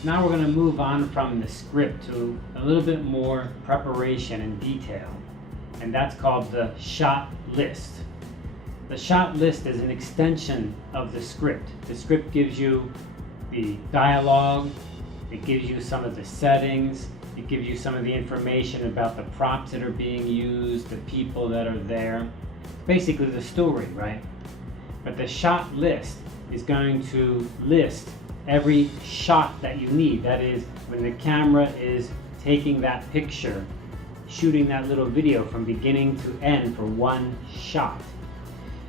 So now we're going to move on from the script to a little bit more preparation and detail, and that's called the shot list. The shot list is an extension of the script. The script gives you the dialogue, it gives you some of the settings, it gives you some of the information about the props that are being used, the people that are there, basically the story, right? But the shot list is going to list every shot that you need. That is, when the camera is taking that picture, shooting that little video from beginning to end for one shot.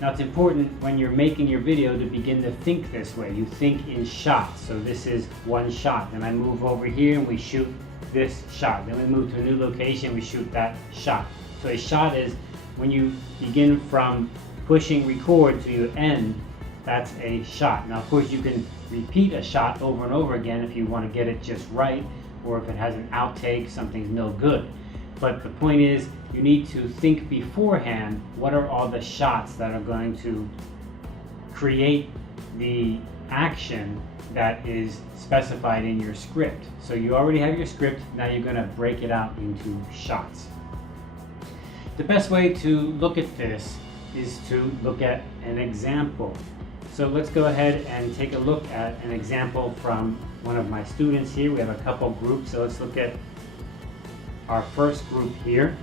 Now it's important when you're making your video to begin to think this way. You think in shots. So this is one shot. Then I move over here and we shoot this shot. Then we move to a new location, we shoot that shot. So a shot is when you begin from pushing record to you end, that's a shot. Now of course you can repeat a shot over and over again if you want to get it just right, or if it has an outtake, something's no good. But the point is, you need to think beforehand, what are all the shots that are going to create the action that is specified in your script. So you already have your script, now you're going to break it out into shots. The best way to look at this is to look at an example. So let's go ahead and take a look at an example from one of my students here. We have a couple groups, so let's look at our first group here.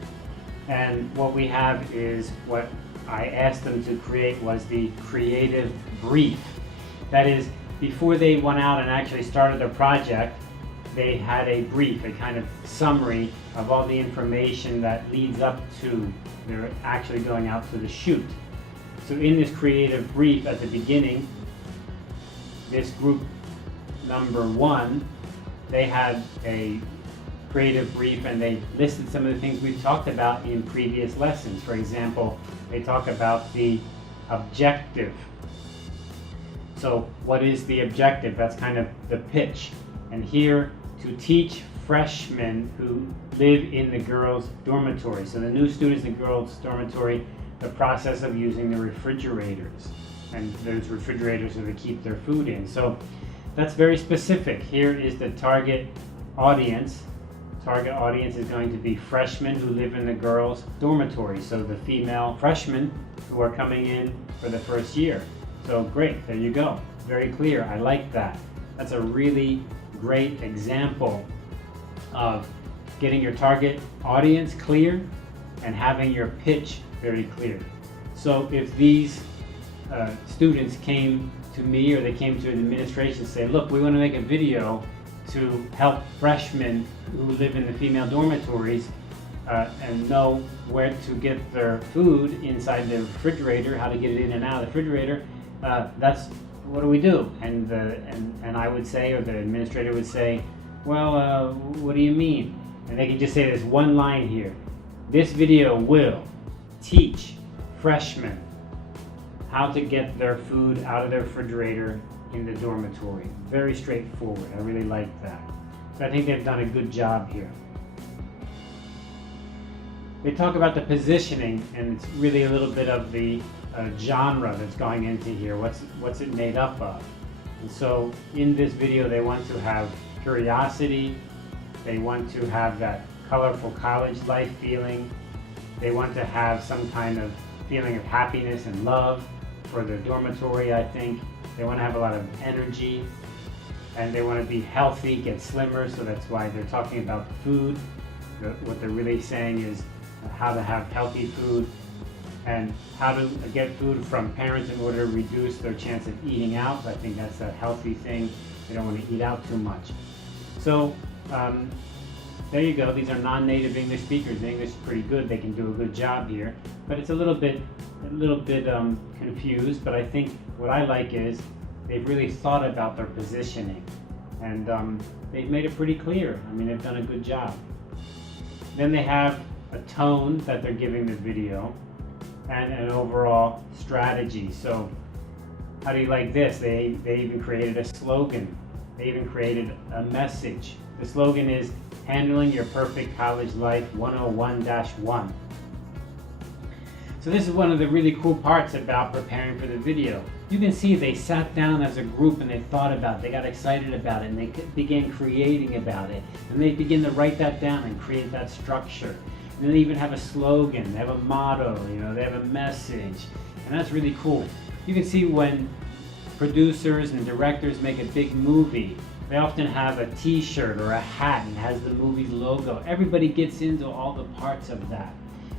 And what we have is what I asked them to create was the creative brief. That is, before they went out and actually started their project, they had a brief, a kind of summary of all the information that leads up to their actually going out to the shoot. So in this creative brief at the beginning, this group number 1, they had a creative brief and they listed some of the things we've talked about in previous lessons. For example, they talk about the objective. So what is the objective? That's kind of the pitch. And here, to teach freshmen who live in the girls' dormitory. So the new students in the girls' dormitory, the process of using the refrigerators. And those refrigerators are to keep their food in. So that's very specific. Here is the target audience. Target audience is going to be freshmen who live in the girls' dormitory. So the female freshmen who are coming in for the first year. So great, there you go. Very clear, I like that. That's a really great example of getting your target audience clear and having your pitch very clear. So if these students came to me or they came to an administration and say, look, we want to make a video to help freshmen who live in the female dormitories and know where to get their food inside the refrigerator, how to get it in and out of the refrigerator, that's what do we do? And I would say, or the administrator would say, well, what do you mean? And they can just say this one line here. This video will teach freshmen how to get their food out of their refrigerator in the dormitory. Very straightforward. I really like that. So I think they've done a good job here. They talk about the positioning, and it's really a little bit of the genre that's going into here. What's it made up of? And so in this video they want to have curiosity, they want to have that colorful college life feeling, they want to have some kind of feeling of happiness and love for their dormitory, I think. They want to have a lot of energy, and they want to be healthy, get slimmer, so that's why they're talking about food. What they're really saying is how to have healthy food and how to get food from parents in order to reduce their chance of eating out. I think that's a healthy thing. They don't want to eat out too much. So there you go. These are non-native English speakers. The English is pretty good. They can do a good job here, but it's a little bit confused. But I think what I like is they've really thought about their positioning, and they've made it pretty clear. I mean, they've done a good job. Then they have a tone that they're giving the video and an overall strategy. So how do you like this? They even created a slogan. They even created a message. The slogan is Handling Your Perfect College Life 101-1. So this is one of the really cool parts about preparing for the video. you can see they sat down as a group and they thought about it, they got excited about it, and they began creating about it. And they begin to write that down and create that structure. And then they even have a slogan, they have a motto, they have a message. And that's really cool. You can see when producers and directors make a big movie, they often have a t-shirt or a hat and it has the movie's logo. Everybody gets into all the parts of that.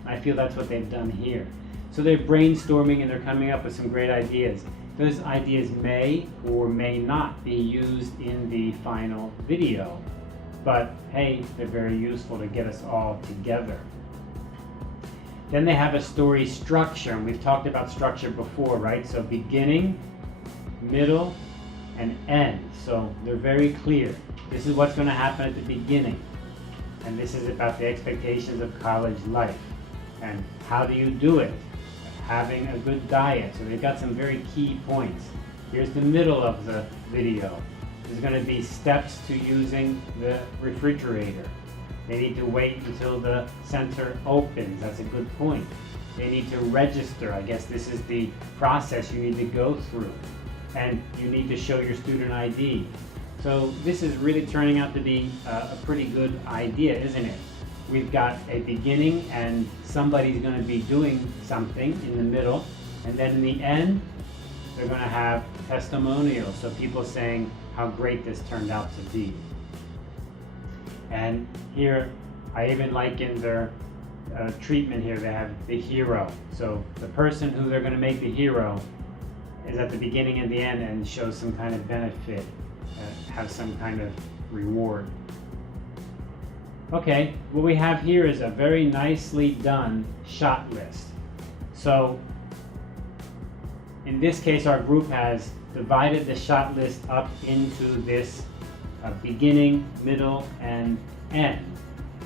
And I feel that's what they've done here. So they're brainstorming and they're coming up with some great ideas. Those ideas may or may not be used in the final video, but hey, they're very useful to get us all together. Then they have a story structure, and we've talked about structure before, right? So beginning, middle, and end. So they're very clear. This is what's going to happen at the beginning, and this is about the expectations of college life. And how do you do it? Having a good diet. So they've got some very key points. Here's the middle of the video. There's going to be steps to using the refrigerator. They need to wait until the center opens. That's a good point. They need to register. I guess this is the process you need to go through. And you need to show your student ID. So this is really turning out to be a pretty good idea, isn't it? We've got a beginning and somebody's going to be doing something in the middle, and then in the end they're going to have testimonials, so people saying how great this turned out to be. And here I even like in their treatment here, they have the hero. So the person who they're going to make the hero is at the beginning and the end and shows some kind of benefit, have some kind of reward. Okay, what we have here is a very nicely done shot list. So in this case, our group has divided the shot list up into this beginning, middle, and end.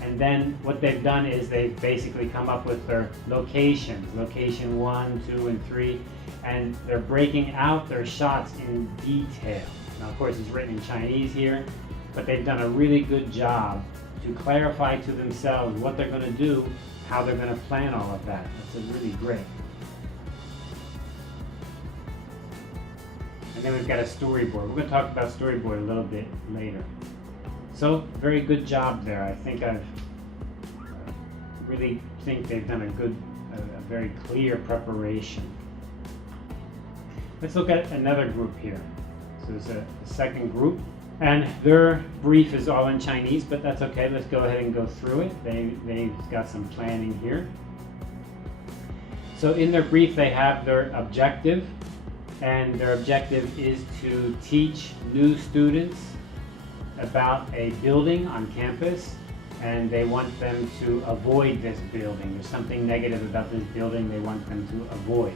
And then what they've done is they've basically come up with their locations, location 1, 2, and 3, and they're breaking out their shots in detail. Now, of course, it's written in Chinese here, but they've done a really good job to clarify to themselves what they're going to do, how they're going to plan all of that. That's really great. And then we've got a storyboard. We're going to talk about storyboard a little bit later. So, very good job there. I think really think they've done a very clear preparation. Let's look at another group here. So there's a second group. And their brief is all in Chinese, but that's okay. Let's go ahead and go through it. They've got some planning here. So in their brief, they have their objective, and their objective is to teach new students about a building on campus, and they want them to avoid this building. There's something negative about this building they want them to avoid.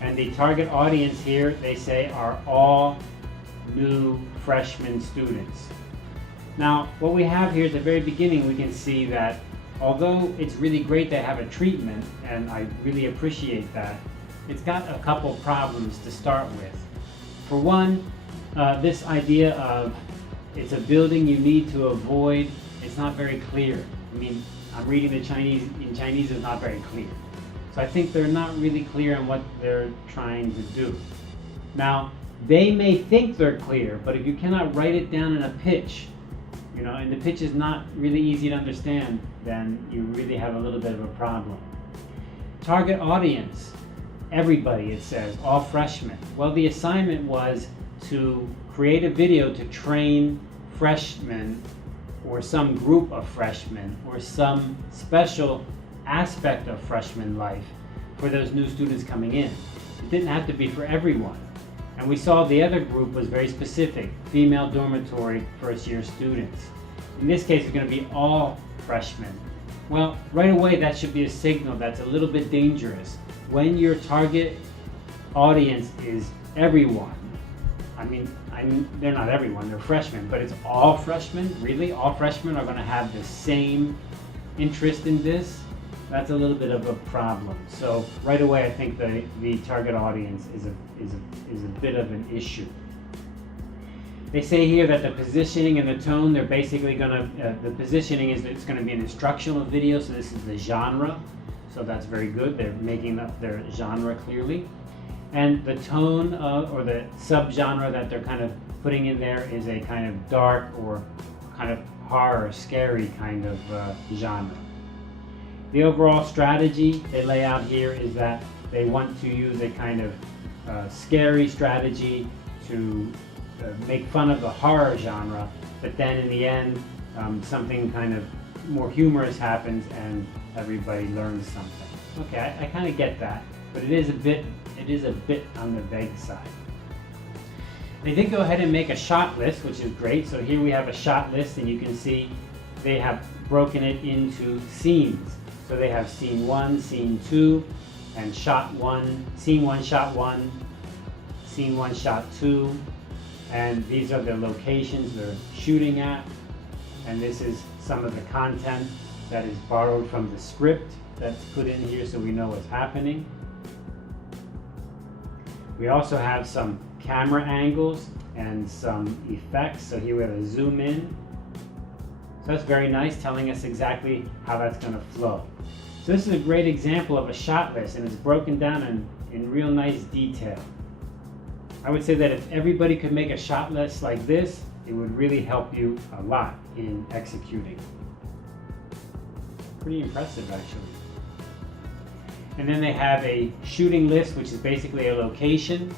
And the target audience here, they say, are all new freshman students. Now, what we have here at the very beginning, we can see that although it's really great to have a treatment, and I really appreciate that, it's got a couple problems to start with. For one, this idea of it's a building you need to avoid, it's not very clear. I mean, I'm reading the Chinese, in Chinese it's not very clear. So I think they're not really clear on what they're trying to do. Now, they may think they're clear, but if you cannot write it down in a pitch, and the pitch is not really easy to understand, then you really have a little bit of a problem. Target audience, everybody, it says, all freshmen. Well, the assignment was to create a video to train freshmen or some group of freshmen or some special aspect of freshman life for those new students coming in. It didn't have to be for everyone. And we saw the other group was very specific, female dormitory first year students. In this case, it's going to be all freshmen. Well, right away that should be a signal that's a little bit dangerous. When your target audience is everyone, I mean, they're not everyone, they're freshmen, but it's all freshmen? Really? All freshmen are going to have the same interest in this? That's a little bit of a problem. So right away, I think the target audience is a bit of an issue. They say here that the positioning and the tone, they're basically going to, the positioning is that it's going to be an instructional video, so this is the genre. So that's very good. They're making up their genre clearly. And the tone or the subgenre that they're kind of putting in there is a kind of dark or kind of horror, scary kind of genre. The overall strategy they lay out here is that they want to use a kind of scary strategy to make fun of the horror genre, but then in the end something kind of more humorous happens and everybody learns something. Okay, I kind of get that, but it is a bit on the vague side. They did go ahead and make a shot list, which is great. So here we have a shot list, and you can see they have broken it into scenes. So they have scene 1, scene 2, and shot 1, scene 1, shot 1, scene 1, shot 2, and these are the locations they're shooting at, and this is some of the content that is borrowed from the script that's put in here so we know what's happening. We also have some camera angles and some effects. So here we have a zoom in. So that's very nice, telling us exactly how that's going to flow. So this is a great example of a shot list, and it's broken down in real nice detail. I would say that if everybody could make a shot list like this, it would really help you a lot in executing. Pretty impressive, actually. And then they have a shooting list, which is basically a location.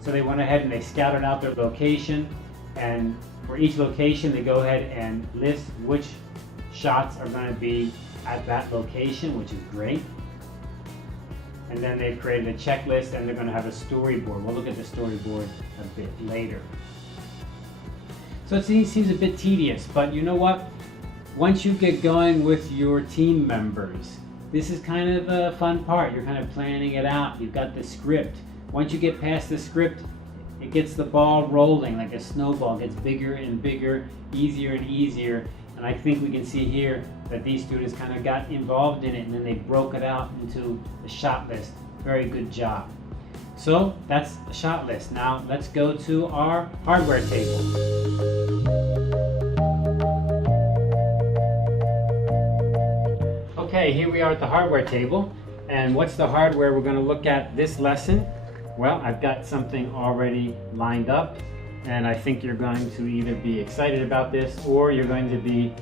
So they went ahead and they scouted out their location, and for each location they go ahead and list which shots are going to be at that location, which is great. And then they've created a checklist, and they're going to have a storyboard. We'll look at the storyboard a bit later. So it seems a bit tedious, but you know what? Once you get going with your team members, this is kind of a fun part. You're kind of planning it out. You've got the script. Once you get past the script, it gets the ball rolling like a snowball. It gets bigger and bigger, easier and easier. And I think we can see here that these students kind of got involved in it, and then they broke it out into the shot list. Very good job. So that's the shot list. Now let's go to our hardware table. Okay, here we are at the hardware table. And what's the hardware we're going to look at this lesson? Well, I've got something already lined up, and I think you're going to either be excited about this or you're going to be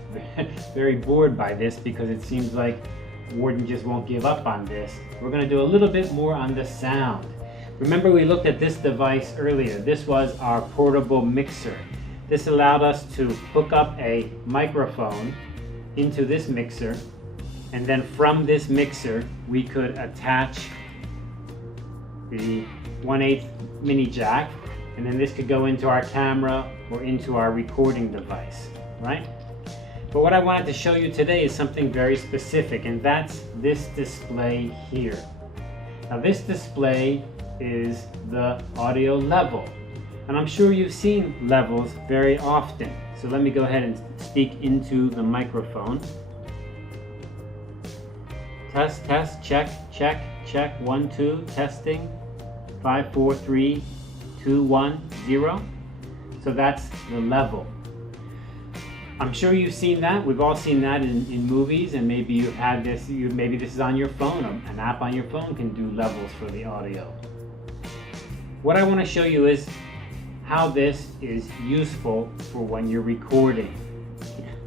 very bored by this, because it seems like Warden just won't give up on this. We're going to do a little bit more on the sound. Remember, we looked at this device earlier. This was our portable mixer. This allowed us to hook up a microphone into this mixer, and then from this mixer we could attach the 1/8 mini jack, and then this could go into our camera or into our recording device, right? But what I wanted to show you today is something very specific, and that's this display here. Now this display is the audio level, and I'm sure you've seen levels very often. So let me go ahead and speak into the microphone. Test, test, check, check, check, 1, 2, testing, 5, 4, 3, 2, 1, 0. So that's the level. I'm sure you've seen that. We've all seen that in movies, and maybe you've had this, maybe this is on your phone. An app on your phone can do levels for the audio. What I want to show you is how this is useful for when you're recording.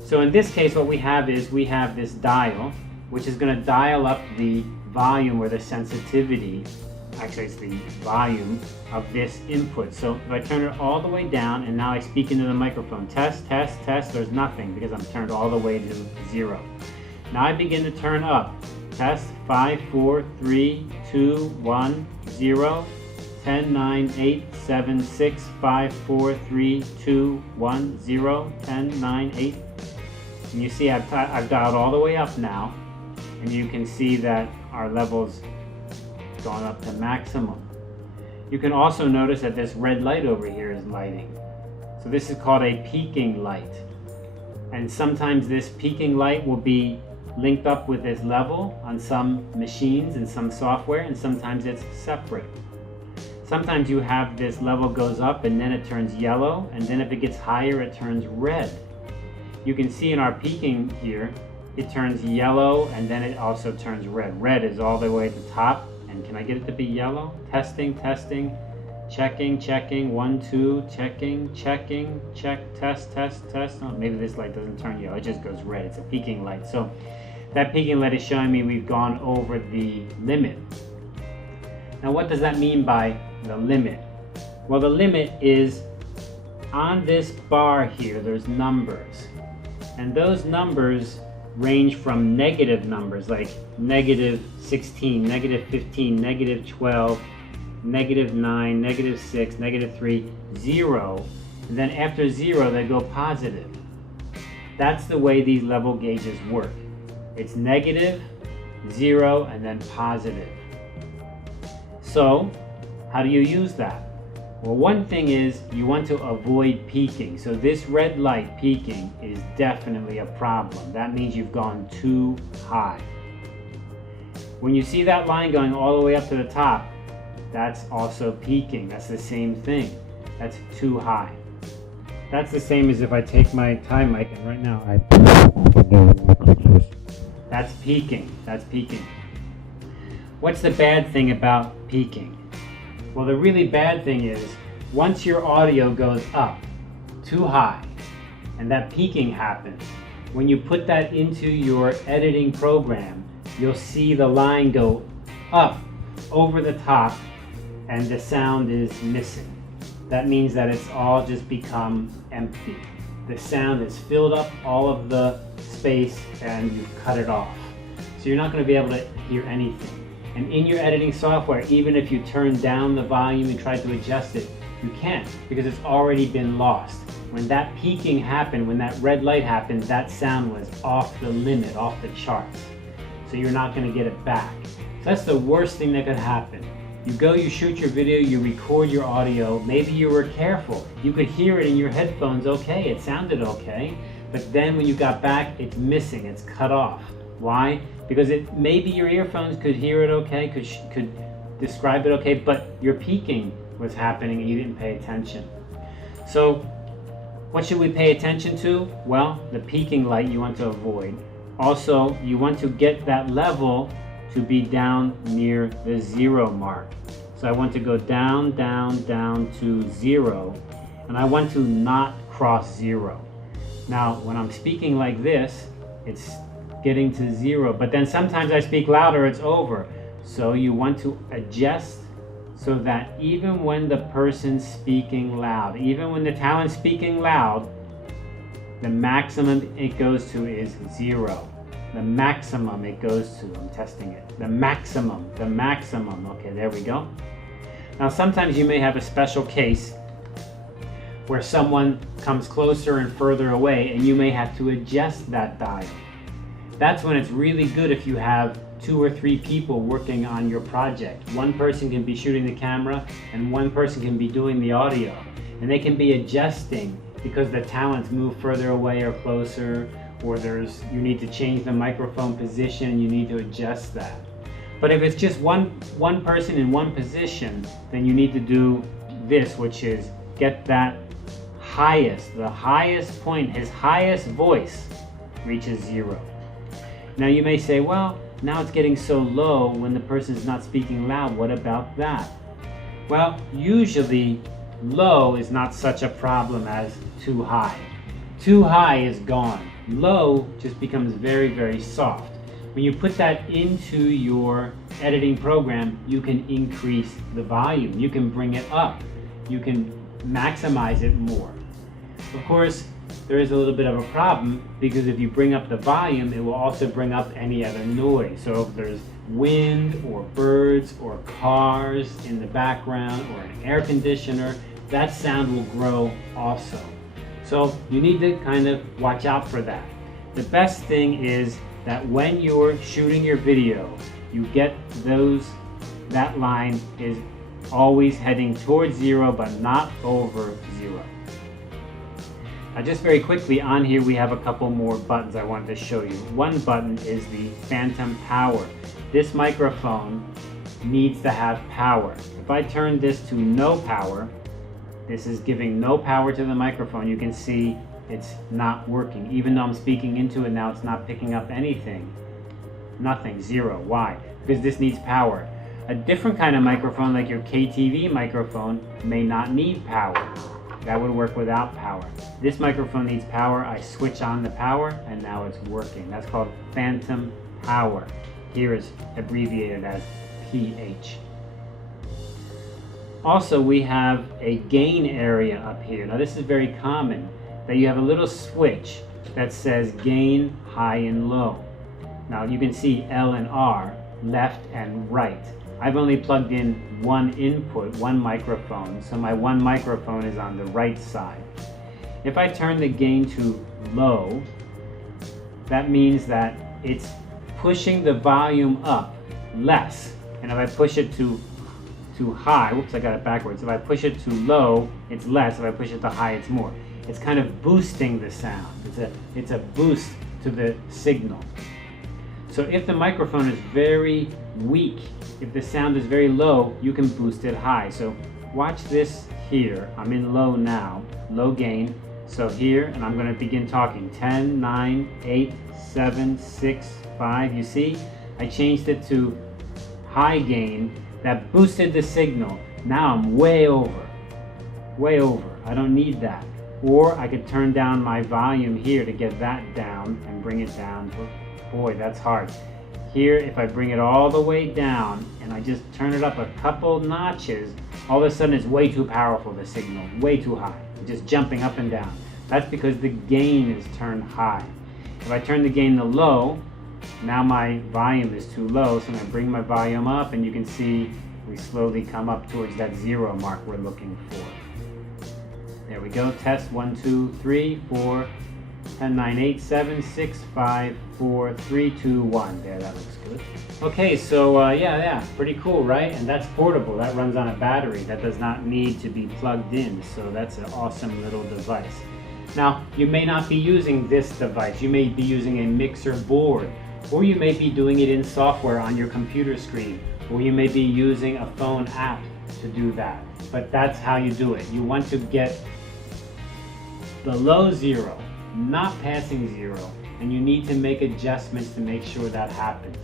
So in this case, what we have is we have this dial, which is going to dial up the volume or the sensitivity. Actually, it's the volume of this input. So if I turn it all the way down, and now I speak into the microphone, test, test, test, there's nothing because I'm turned all the way to 0. Now I begin to turn up. Test, 5, 4, 3, 2, 1, 0, 10, 9, 8, 7, 6, 5, 4, 3, 2, 1, 0, 10, 9, 8. And you see I've dialed all the way up now, and you can see that our levels gone up to maximum. You can also notice that this red light over here is lighting. So this is called a peaking light. And sometimes this peaking light will be linked up with this level on some machines and some software, and sometimes it's separate. Sometimes you have this level goes up and then it turns yellow, and then if it gets higher it turns red. You can see in our peaking here, it turns yellow and then it also turns red. Red is all the way at the top, and And can I get it to be yellow? Testing, testing, checking, checking, 1, 2, checking, checking, check, test, test, test. Oh, maybe this light doesn't turn yellow, it just goes red. It's a peaking light. So that peaking light is showing me we've gone over the limit. Now what does that mean by the limit? Well, the limit is on this bar here, there's numbers. And those numbers range from negative numbers like negative 16, negative 15, negative 12, negative 9, negative 6, negative 3, 0. And then after 0, they go positive. That's the way these level gauges work. It's negative, 0, and then positive. So, how do you use that? Well, one thing is you want to avoid peaking. So this red light peaking is definitely a problem. That means you've gone too high. When you see that line going all the way up to the top, that's also peaking. That's the same thing. That's too high. That's the same as if I take my tie mic and right now I click this. That's peaking. That's peaking. What's the bad thing about peaking? Well, the really bad thing is once your audio goes up too high and that peaking happens, when you put that into your editing program, you'll see the line go up over the top and the sound is missing. That means that it's all just become empty. The sound has filled up all of the space and you've cut it off. So you're not going to be able to hear anything. And in your editing software, even if you turn down the volume and try to adjust it, you can't because it's already been lost. When that peaking happened, when that red light happened, that sound was off the limit, off the charts. So you're not going to get it back. So that's the worst thing that could happen. You go, you shoot your video, you record your audio, maybe you were careful. You could hear it in your headphones okay, it sounded okay, but then when you got back, it's missing, it's cut off. Why? Because maybe your earphones could hear it okay, could describe it okay, but your peaking was happening and you didn't pay attention. So what should we pay attention to? Well, the peaking light you want to avoid. Also, you want to get that level to be down near the 0 mark. So I want to go down, down, down to 0, and I want to not cross 0. Now, when I'm speaking like this, it's getting to 0, but then sometimes I speak louder, it's over. So you want to adjust so that even when the person's speaking loud, even when the talent's speaking loud, the maximum it goes to is 0. The maximum it goes to, I'm testing it. The maximum, okay, there we go. Now sometimes you may have a special case where someone comes closer and further away and you may have to adjust that dial. That's when it's really good if you have 2 or 3 people working on your project. One person can be shooting the camera and one person can be doing the audio. And they can be adjusting because the talents move further away or closer, or you need to change the microphone position and you need to adjust that. But if it's just one person in one position, then you need to do this, which is get that the highest point, his highest voice reaches 0. Now you may say, well, now it's getting so low when the person is not speaking loud. What about that? Well, usually low is not such a problem as too high. Too high is gone. Low just becomes very, very soft. When you put that into your editing program, you can increase the volume. You can bring it up. You can maximize it more. Of course, there is a little bit of a problem because if you bring up the volume, it will also bring up any other noise. So if there's wind or birds or cars in the background or an air conditioner, that sound will grow also. So you need to kind of watch out for that. The best thing is that when you're shooting your video, you get that line is always heading towards 0 but not over 0. Now just very quickly on here we have a couple more buttons I wanted to show you. One button is the phantom power. This microphone needs to have power. If I turn this to no power, this is giving no power to the microphone. You can see it's not working. Even though I'm speaking into it now, it's not picking up anything. Nothing, 0. Why? Because this needs power. A different kind of microphone, like your KTV microphone, may not need power. That would work without power. This microphone needs power. I switch on the power and now it's working. That's called phantom power. Here is abbreviated as PH. Also, we have a gain area up here. Now this is very common, that you have a little switch that says gain, high and low. Now you can see L and R, left and right. I've only plugged in one input, one microphone, so my one microphone is on the right side. If I turn the gain to low, that means that it's pushing the volume up less. And if I push it to high, whoops, I got it backwards. If I push it to low, it's less. If I push it to high, it's more. It's kind of boosting the sound. It's a boost to the signal. So if the microphone is very weak, if the sound is very low, you can boost it high. So watch this here. I'm in low now, low gain. So here, and I'm going to begin talking. 10, 9, 8, 7, 6, 5. You see, I changed it to high gain. That boosted the signal. Now I'm way over. Way over. I don't need that. Or I could turn down my volume here to get that down and bring it down. Boy, that's hard. Here, if I bring it all the way down and I just turn it up a couple notches, all of a sudden it's way too powerful, the signal, way too high. It's just jumping up and down. That's because the gain is turned high. If I turn the gain to low, now my volume is too low, so I'm going to bring my volume up and you can see we slowly come up towards that 0 mark we're looking for. There we go. Test 1, 2, 3, 4, 10, 9, 8, 7, 6, 5, 4, 3, 2, 1. There, that looks good. Okay, so yeah, pretty cool, right? And that's portable. That runs on a battery. That does not need to be plugged in. So that's an awesome little device. Now, you may not be using this device. You may be using a mixer board, or you may be doing it in software on your computer screen, or you may be using a phone app to do that. But that's how you do it. You want to get below 0, not passing 0, and you need to make adjustments to make sure that happens.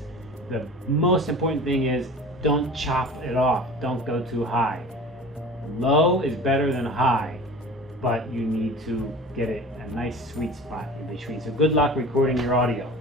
The most important thing is don't chop it off. Don't go too high. Low is better than high, but you need to get it a nice sweet spot in between. So good luck recording your audio.